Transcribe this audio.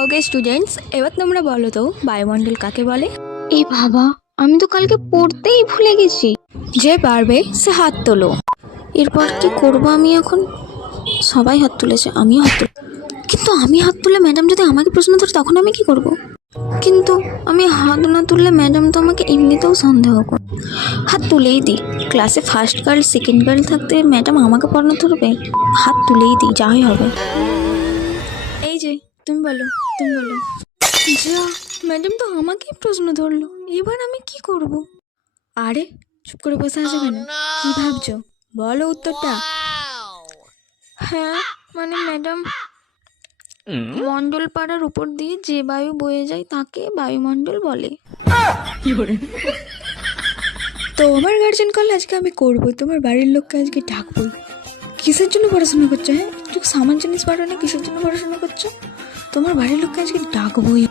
Okay students, এবার তোমরা বলো তো বায়ুমণ্ডল কাকে বলে? এ বাবা, আমি তো কালকে পড়তেই ভুলে গেছি। যে পারবে সে হাত তোলো। এরপর কি করব আমি এখন? সবাই হাত তুলেছে, আমিও হাত তুল, কিন্তু আমি হাত তুললে ম্যাডাম যদি আমাকে প্রশ্ন ধরে তখন আমি কি করব? কিন্তু আমি হাত না তুললে ম্যাডাম তো আমাকে এমনিতেও সন্দেহ করে। হাত তুলেই দিই। ক্লাসে ফার্স্ট গার্ল সেকেন্ড গার্ল থাকতে ম্যাডাম আমাকে প্রশ্ন ধরবে? হাত তুলেই দিই, যাই হবে। এই যে তুমি বলো। যা, ম্যাডাম তো আমাকেই প্রশ্ন ধরলো, এবার আমি কি করব? আরে চুপ করে বসে আছে কেন? কি ভাবছো? বলো উত্তরটা। হ্যাঁ, মানে ম্যাডাম, মণ্ডল পাড়ার উপর দিয়ে যে বায়ু বয়ে যায় তাকে বায়ুমণ্ডল বলে। তো আমার গার্জেন কল আজকে আমি করবো, তোমার বাড়ির লোককে আজকে ডাকবো। কিসের জন্য পড়াশোনা করছো? হ্যাঁ, একটু সামান জিনিস পারো না, কিসের জন্য পড়াশোনা করছো? তোমার বাড়ির লোককে আজকে ডাকবোই।